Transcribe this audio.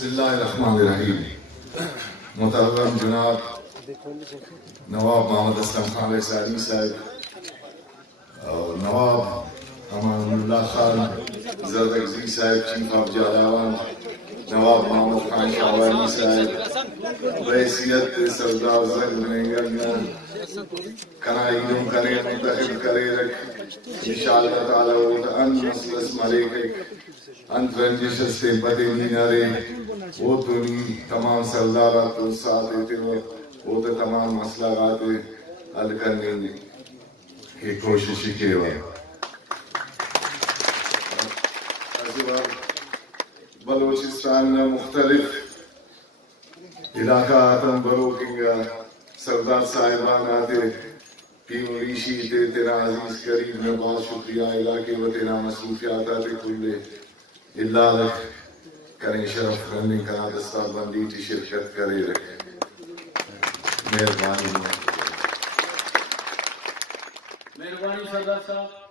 بسم اللہ الرحمن الرحیم. محترم جناب نواب محمد اسلم خان لسانی صاحب اور نواب امان اللہ خان زردگزی صاحب چیف آف جالاوان، نواب محمد خان شاوانی صاحب بحیثیت سردار زنگ منگل کنائیوں کرے منتخب کرے رکھ انشاءاللہ تعالی وہ ان مسلس ملیک انت رنجش سے بدے نینارے وہ دنی تمام سردارات و ساتھ دیتے وہ تمام مسئلات حل کرنے کی کوشش کی ہوئے. بلوچستان میں مختلف علاقات بلوکنگا سردار صاحبان آتے تین ریشی تے تیرا عزیز قریب میں بہت شکریہ علاقے و تیرا مصروفیات آتے کلے اللہ رکھ کریں شرف کرنے کا دستار بندی کی شرکت کرے رکھیں. مہربانی سردار صاحب.